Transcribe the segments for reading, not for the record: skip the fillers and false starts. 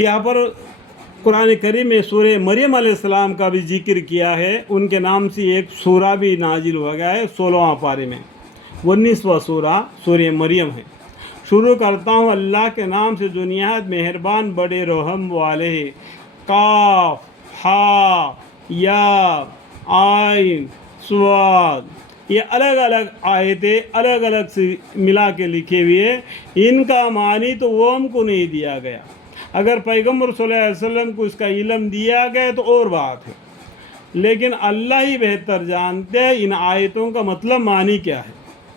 यहाँ पर कुरान करीम में सूरह मरियम अलैहिस्सलाम का भी जिक्र किया है। उनके नाम से एक सूरा भी नाजिल हो गया है 16वां पारे में, 19वां सूरह मरियम है। शुरू करता हूँ अल्लाह के नाम से जो निहायत मेहरबान बड़े रहम वाले है। काफ हा या आइन स्वाद, ये अलग अलग आयतें अलग अलग से मिला के लिखे हुए, इनका मानी तो ओम को नहीं दिया गया। अगर पैगम्बर सल्लल्लाहु अलैहि वसल्लम को इसका इल्म दिया गया तो और बात है, लेकिन अल्लाह ही बेहतर जानते हैं इन आयतों का मतलब मानी क्या है।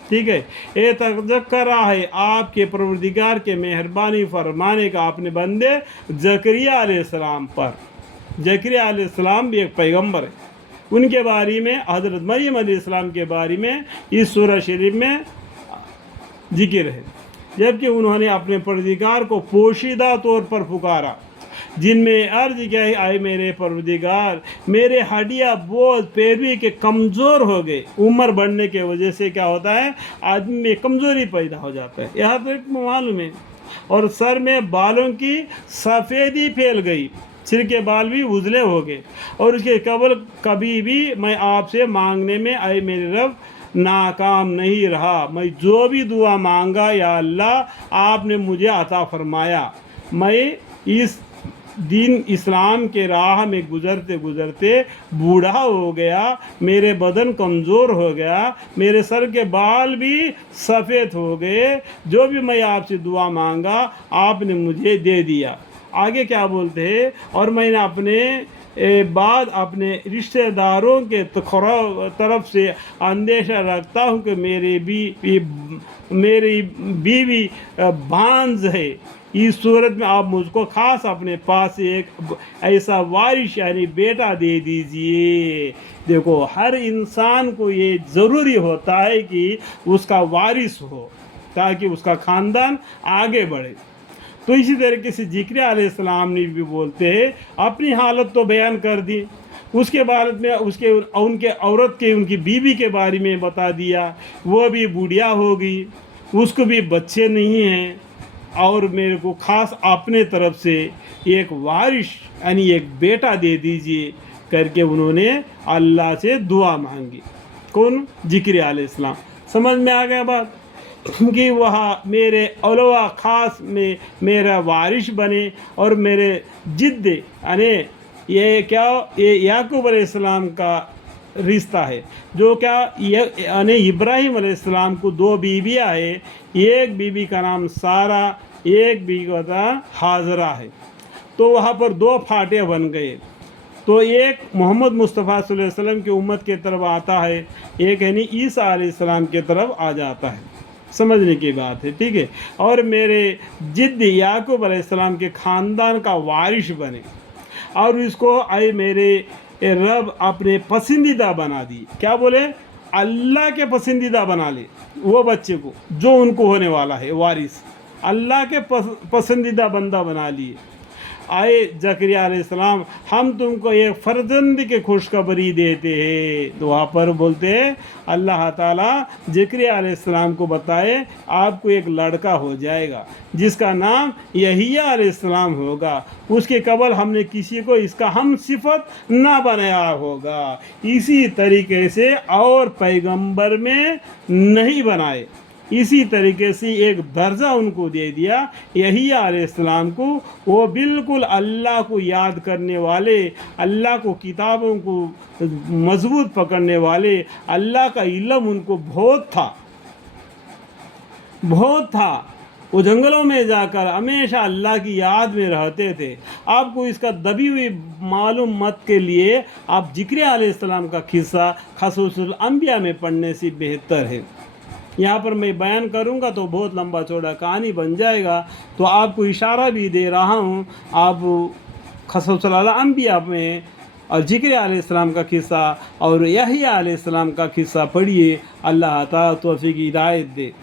ठीक है, ये तज़क्रा है आपके परवरदिगार के मेहरबानी फरमाने का अपने बंदे ज़करिया अलैहिस्सलाम पर। ज़करिया अलैहिस्सलाम भी एक पैगम्बर है, उनके बारे में हज़रत मरियम अलैहिस्सलाम के बारे में इस सूरह शरीफ में जिक्र है। जबकि उन्होंने अपने परवरदिगार को पोशीदा तौर पर पुकारा, जिनमें अर्ज किया है आए मेरे परवरदिगार, मेरे हड्डियाँ बोझ पैरवी के कमज़ोर हो गए। उम्र बढ़ने के वजह से क्या होता है, आदमी में कमज़ोरी पैदा हो जाता है, यहाँ तक मालूम है। और सर में बालों की सफ़ेदी फैल गई, सिर के बाल भी उजले हो गए। और उसके कबल कभी भी मैं आपसे मांगने में आए मेरे रब नाकाम नहीं रहा। मैं जो भी दुआ मांगा या अल्लाह आपने मुझे अता फरमाया। मैं इस दीन इस्लाम के राह में गुज़रते गुज़रते बूढ़ा हो गया, मेरे बदन कमज़ोर हो गया, मेरे सर के बाल भी सफ़ेद हो गए। जो भी मैं आपसे दुआ मांगा आपने मुझे दे दिया। आगे क्या बोलते हैं, और मैंने अपने बाद अपने रिश्तेदारों के तरफ से अंदेशा रखता हूँ कि मेरी बीवी बांझ है। इस सूरत में आप मुझको खास अपने पास एक ऐसा वारिश यानी बेटा दे दीजिए। देखो, हर इंसान को ये ज़रूरी होता है कि उसका वारिस हो ताकि उसका ख़ानदान आगे बढ़े। तो इसी तरीके से ज़करिया अलैहिस्सलाम ने भी बोलते हैं, अपनी हालत तो बयान कर दी, उसके बारे में उनके औरत के उनकी बीवी के बारे में बता दिया, वो भी बूढ़िया हो गई, उसको भी बच्चे नहीं हैं, और मेरे को ख़ास अपने तरफ से एक वारिश यानी एक बेटा दे दीजिए करके उन्होंने अल्लाह से दुआ मांगी। कौन? ज़करिया अलैहिस्सलाम। समझ में आ गया बात कि वह मेरे औलवा ख़ास में मेरा वारिश बने और मेरे जिद्द यानी ये याकूब अलैहिस्सलाम का रिश्ता है, जो क्या यानी इब्राहिम अलैहिस्सलाम को दो बीवियाँ है, एक बीवी का नाम सारा, एक बीवी का हाजरा है। तो वहाँ पर दो फाटे बन गए। तो एक मोहम्मद मुस्तफ़ा सल्लल्लाहु अलैहि वसल्लम की उम्मत की तरफ आता है, एक यानी ईसा अलैहिस्सलाम की तरफ आ जाता है। समझने की बात है, ठीक है। और मेरे जिद्द याकूब अलैहिस्सलाम के ख़ानदान का वारिश बने, और इसको आए मेरे रब अपने पसंदीदा बना दी। क्या बोले? अल्लाह के पसंदीदा बना ले वो बच्चे को जो उनको होने वाला है वारिस, अल्लाह के पसंदीदा बंदा बना लिए। आए ज़करिया अलैहिस्सलाम, हम तुमको एक फ़र्जंद की खुशखबरी देते हैं। तो वहाँ पर बोलते हैं अल्लाह ताला ज़करिया अलैहिस्सलाम को बताए आपको एक लड़का हो जाएगा जिसका नाम यहिया अलैहिस्सलाम होगा। उसके कबल हमने किसी को इसका हम सिफत ना बनाया होगा, इसी तरीके से और पैगंबर में नहीं बनाए। इसी तरीके से एक दर्जा उनको दे दिया यहिया अलैहिस्सलाम को। वो बिल्कुल अल्लाह को याद करने वाले, अल्लाह को किताबों को मजबूत पकड़ने वाले, अल्लाह का इल्म उनको बहुत था। वो जंगलों में जाकर हमेशा अल्लाह की याद में रहते थे। आपको इसका दबी हुई मालूम मत के लिए आप ज़करिया अलैहिस्सलाम का किस्सा ख़ुसूसल अंबिया में पढ़ने से बेहतर है। यहाँ पर मैं बयान करूँगा तो बहुत लंबा चौड़ा कहानी बन जाएगा, तो आपको इशारा भी दे रहा हूँ। आप ख़ुसूसल अंबिया में और ज़करिया अलैहिस्सलाम का किस्सा और यहिया अलैहिस्सलाम का किस्सा पढ़िए। अल्लाह ताला तौफीक हिदायत दे।